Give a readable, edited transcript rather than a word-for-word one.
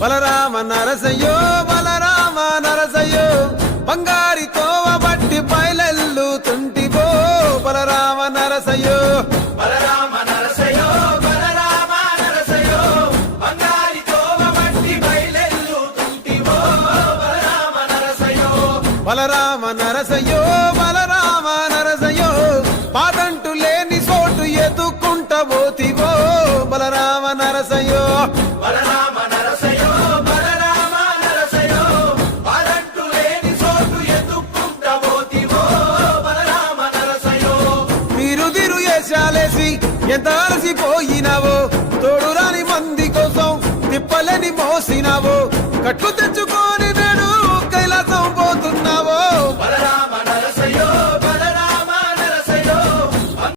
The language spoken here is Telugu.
బలరామ నరసయ్యో బలరామ నరసయ్యో బంగారి తోవ బట్టి బయలెల్లుతుంటివో బలరామ నరసయ్యో బలరామ నరసయ్యో బలరామ నరసయ్యో బంగారి తోవ బట్టి బయలెల్లుతుంటివో బలరామ నరసయ్యో బలరామ నరసయ్యో బలరామ నరసయ్యో పాదంటు లేని చోటు ఎదుకుంటబోతివో బలరామ నరసయ్యో బలరామ నరసయ్యో బలరామ నరసయ్యో పాదంటు లేని చోటు ఎదుకుంటబోతివో బలరామ నరసయ్యో తిరు ఏశాలేసి ఎంత అలసిపోయినావో తోడు రాని మంది కోసం తిప్పలని మోసినావో కట్లు తెచ్చుకొని